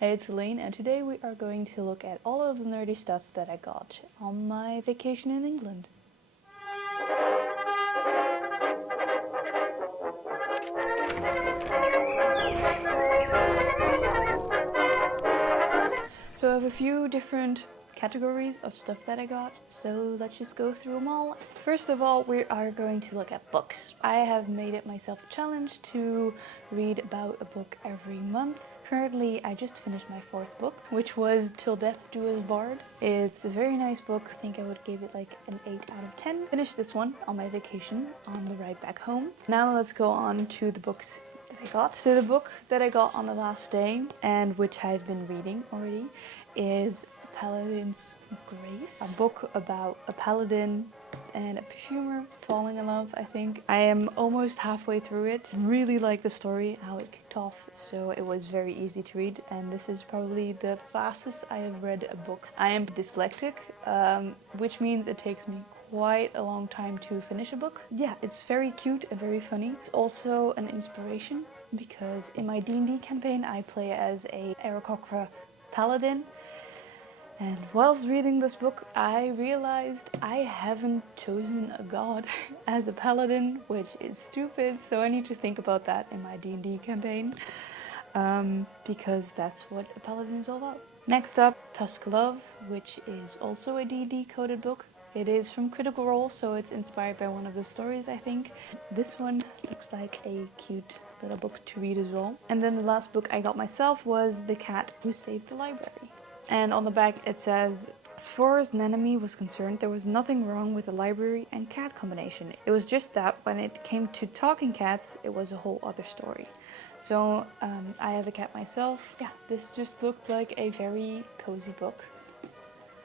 Hey, it's Elaine, and today we are going to look at all of the nerdy stuff that I got on my vacation in England. So I have a few different categories of stuff that I got, so let's just go through them all. First of all, we are going to look at books. I have made it myself a challenge to read about a book every month. Currently, I just finished my 4th book, which was Till Death Do Us Bard. It's a very nice book. I think I would give it like an 8 out of 10. Finished this one on my vacation on the ride back home. Now let's go on to the books that I got. So the book that I got on the last day, and which I've been reading already, is Paladin's Grace, a book about a paladin and a perfumer falling in love, I think. I am almost halfway through it. Really like the story, how it kicked off, so it was very easy to read, and this is probably the fastest I have read a book. I am dyslexic, which means it takes me quite a long time to finish a book. Yeah, it's very cute and very funny. It's also an inspiration because in my D&D campaign I play as a Aarakocra paladin. And whilst reading this book, I realized I haven't chosen a god as a paladin, which is stupid, so I need to think about that in my D&D campaign, because that's what a paladin is all about. Next up, Tusk Love, which is also a D&D coded book. It is from Critical Role, so it's inspired by one of the stories, I think. This one looks like a cute little book to read as well. And then the last book I got myself was The Cat Who Saved the Library. And on the back it says, as far as Nanami was concerned, there was nothing wrong with the library and cat combination. It was just that when it came to talking cats, it was a whole other story. So I have a cat myself. Yeah, this just looked like a very cozy book.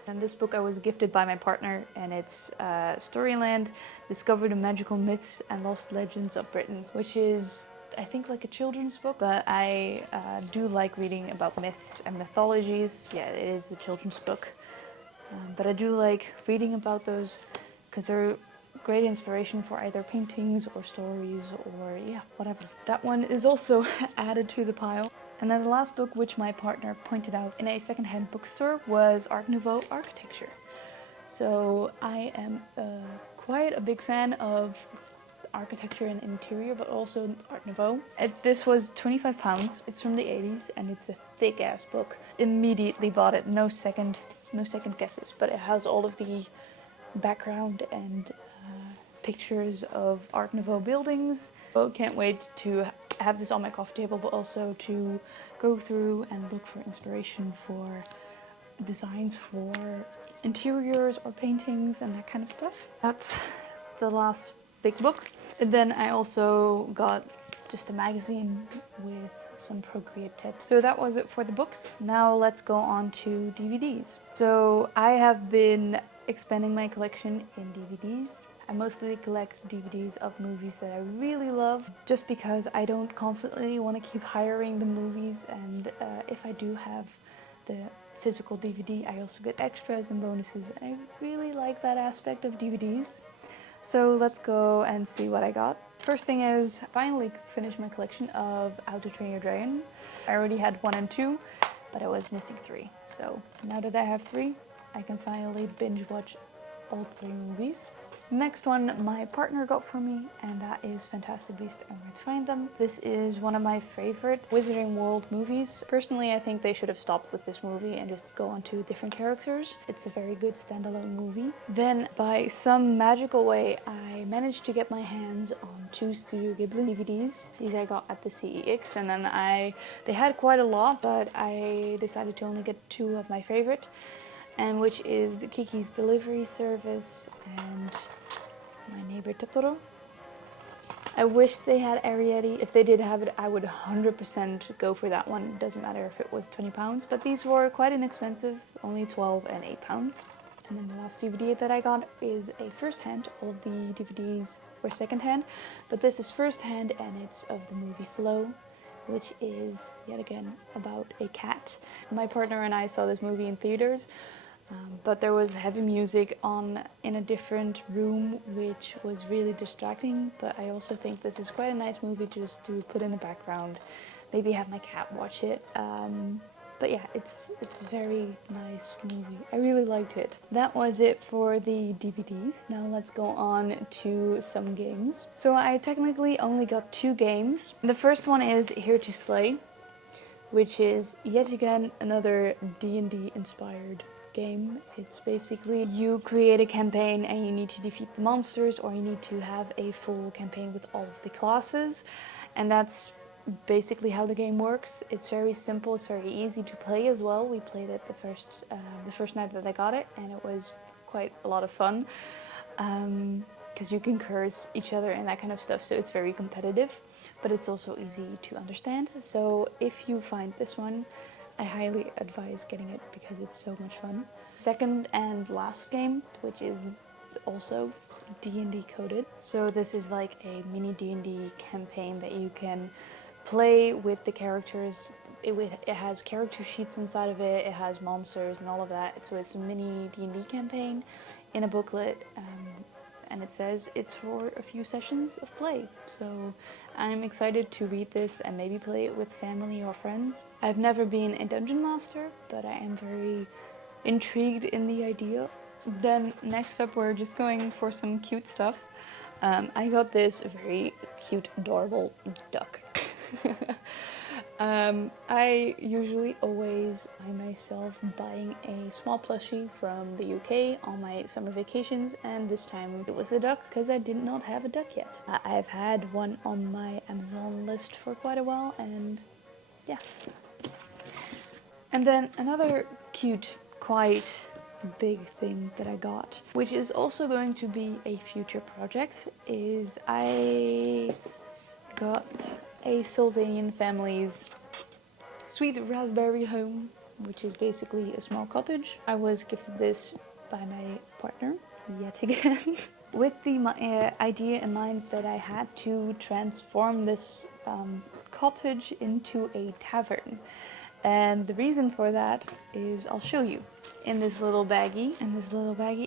And this book I was gifted by my partner, and it's Storyland, Discover the Magical Myths and Lost Legends of Britain, which is, I think, like a children's book, but I do like reading about myths and mythologies. Yeah, it is a children's book, but I do like reading about those because they're great inspiration for either paintings or stories or yeah, whatever. That one is also added to the pile. And then the last book, which my partner pointed out in a secondhand bookstore, was Art Nouveau architecture. So I am quite a big fan of architecture and interior, but also Art Nouveau. This was £25. It's from the 80s and it's a thick ass book. Immediately bought it, no second guesses, but it has all of the background and pictures of Art Nouveau buildings. So can't wait to have this on my coffee table, but also to go through and look for inspiration for designs for interiors or paintings and that kind of stuff. That's the last big book. And then I also got just a magazine with some Procreate tips. So that was it for the books. Now let's go on to DVDs. So I have been expanding my collection in DVDs. I mostly collect DVDs of movies that I really love, just because I don't constantly want to keep hiring the movies, and if I do have the physical DVD, I also get extras and bonuses, and I really like that aspect of DVDs. So let's go and see what I got. First thing is, I finally finished my collection of How to Train Your Dragon. I already had 1 and 2, but I was missing 3. So now that I have 3, I can finally binge watch all 3 movies. Next one my partner got for me, and that is Fantastic Beasts and Where to Find Them. This is one of my favorite Wizarding World movies. Personally, I think they should have stopped with this movie and just go on to different characters. It's a very good standalone movie. Then, by some magical way, I managed to get my hands on 2 Studio Ghibli DVDs. These I got at the CEX, and then they had quite a lot, but I decided to only get 2 of my favorite, and which is Kiki's Delivery Service and My Neighbor Totoro. I wish they had Arrietty. If they did have it, I would 100% go for that one. It doesn't matter if it was £20, but these were quite inexpensive, only £12 and £8. And then the last DVD that I got is a first-hand. All of the DVDs were second-hand, but this is first-hand, and it's of the movie Flow, which is, yet again, about a cat. My partner and I saw this movie in theaters, but there was heavy music on in a different room, which was really distracting, but I also think this is quite a nice movie just to put in the background, maybe have my cat watch it. But yeah, it's a very nice movie. I really liked it. That was it for the DVDs. Now let's go on to some games. So I technically only got 2 games. The first one is Here to Slay, which is yet again another D&D inspired game. It's basically you create a campaign and you need to defeat the monsters, or you need to have a full campaign with all of the classes, and that's basically how the game works. It's very simple, it's very easy to play as well. We played it the first night that I got it, and it was quite a lot of fun because you can curse each other and that kind of stuff, so it's very competitive, but it's also easy to understand. So if you find this one, I highly advise getting it because it's so much fun. Second and last game, which is also D&D coded. So this is like a mini D&D campaign that you can play with the characters. It has character sheets inside of it, it has monsters and all of that. So it's a mini D&D campaign in a booklet, and it says it's for a few sessions of play. So I'm excited to read this and maybe play it with family or friends. I've never been a dungeon master, but I am very intrigued in the idea. Then next up, we're just going for some cute stuff. I got this very cute, adorable duck. I usually always find myself buying a small plushie from the UK on my summer vacations, and this time it was a duck because I did not have a duck yet. I've had one on my Amazon list for quite a while, and yeah. And then another cute, quite big thing that I got, which is also going to be a future project, is I got a Sylvanian family's sweet raspberry home, which is basically a small cottage. I was gifted this by my partner, yet again, with the idea in mind that I had to transform this cottage into a tavern. And the reason for that is, I'll show you. In this little baggie,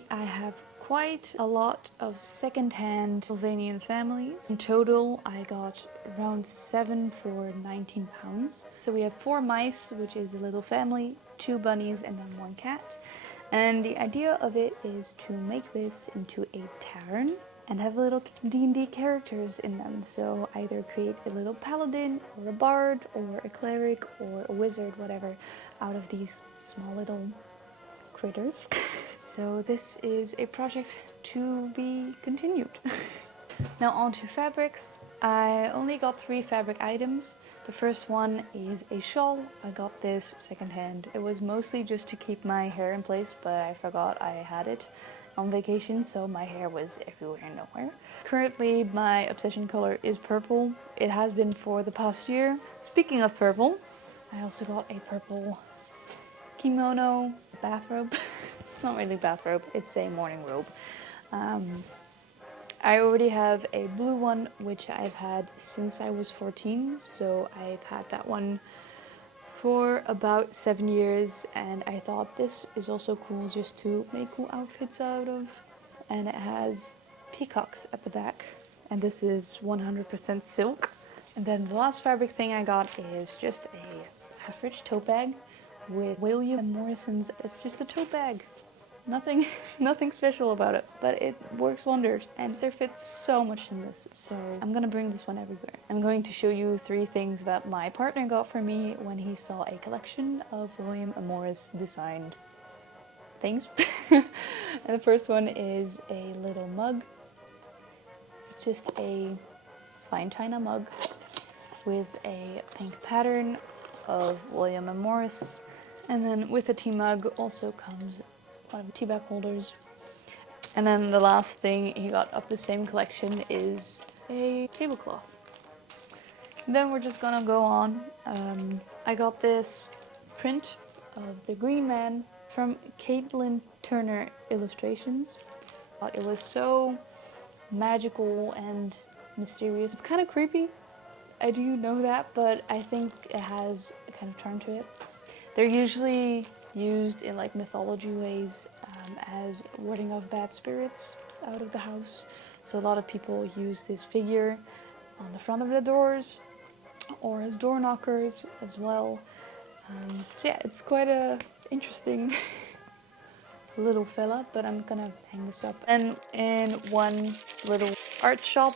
I have quite a lot of second-hand Sylvanian families. In total, I got around 7 for £19. So we have 4 mice, which is a little family, 2 bunnies, and then 1 cat. And the idea of it is to make this into a tavern and have little D&D characters in them. So either create a little paladin or a bard or a cleric or a wizard, whatever, out of these small little critters. So this is a project to be continued. Now on to fabrics. I only got 3 fabric items. The first one is a shawl. I got this secondhand. It was mostly just to keep my hair in place, but I forgot I had it on vacation, so my hair was everywhere and nowhere. Currently, my obsession color is purple. It has been for the past year. Speaking of purple, I also got a purple kimono bathrobe. It's not really a bathrobe, it's a morning robe. I already have a blue one, which I've had since I was 14, so I've had that one for about 7 years, and I thought this is also cool just to make cool outfits out of. And it has peacocks at the back, and this is 100% silk. And then the last fabric thing I got is just a average tote bag with William & Morrison's. It's just a tote bag. Nothing special about it, but it works wonders, and there fits so much in this, so I'm gonna bring this one everywhere. I'm going to show you 3 things that my partner got for me when he saw a collection of William & Morris designed things. And the first one is a little mug. It's just a fine china mug with a pink pattern of William & Morris, and then with the tea mug also comes one of the tea bag holders. And then the last thing he got of the same collection is a tablecloth. Then we're just gonna go on. I got this print of the Green Man from Caitlin Turner Illustrations. It was so magical and mysterious. It's kind of creepy, I do know that, but I think it has a kind of charm to it. They're usually used in like mythology ways as warding off bad spirits out of the house. So a lot of people use this figure on the front of the doors or as door knockers as well. So yeah, it's quite a interesting little fella, but I'm gonna hang this up. And in one little art shop,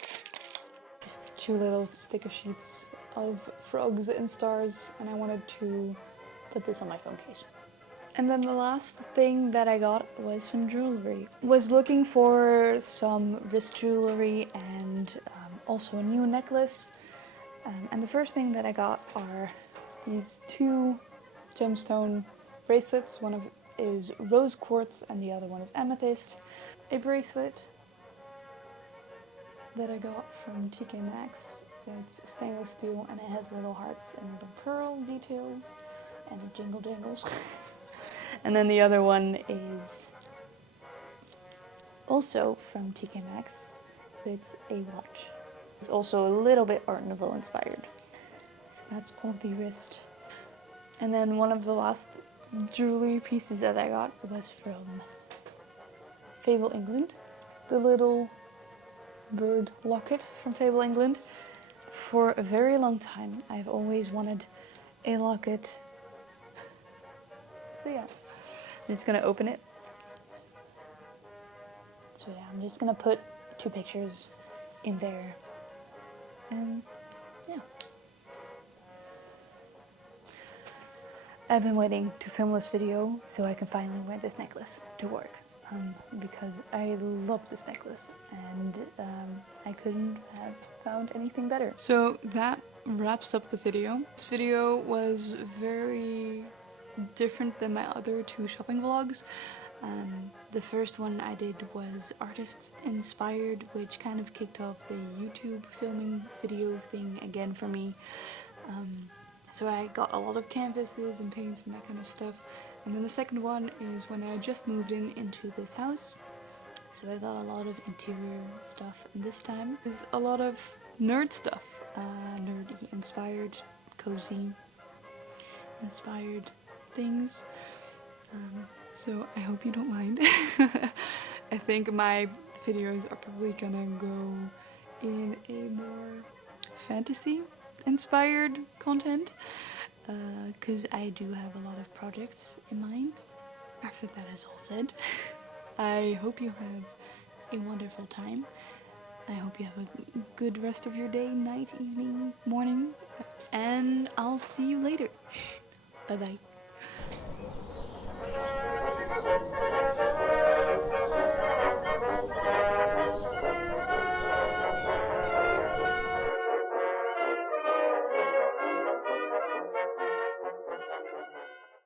just 2 little sticker sheets of frogs and stars, and I wanted to put this on my phone case. And then the last thing that I got was some jewelry. Was looking for some wrist jewelry and also a new necklace. And the first thing that I got are these 2 gemstone bracelets. One of is rose quartz and the other one is amethyst. A bracelet that I got from TK Maxx. It's stainless steel and it has little hearts and little pearl details and jingle jangles. And then the other one is also from TK Maxx. It's a watch. It's also a little bit Art Nouveau inspired. So that's called the wrist. And then one of the last jewelry pieces that I got was from Fable England. The little bird locket from Fable England. For a very long time, I've always wanted a locket. So yeah, I'm just gonna open it. So yeah, I'm just gonna put 2 pictures in there. And yeah. I've been waiting to film this video so I can finally wear this necklace to work. Because I love this necklace and I couldn't have found anything better. So that wraps up the video. This video was very different than my other 2 shopping vlogs. The first one I did was artists inspired, which kind of kicked off the YouTube filming video thing again for me. So I got a lot of canvases and paints and that kind of stuff. And then the second one is when I just moved into this house. So I got a lot of interior stuff. And this time is a lot of nerd stuff. Nerdy inspired, cozy inspired things. So I hope you don't mind. I think my videos are probably gonna go in a more fantasy inspired content. Because I do have a lot of projects in mind. After that is all said, I hope you have a wonderful time. I hope you have a good rest of your day, night, evening, morning, and I'll see you later. Bye bye.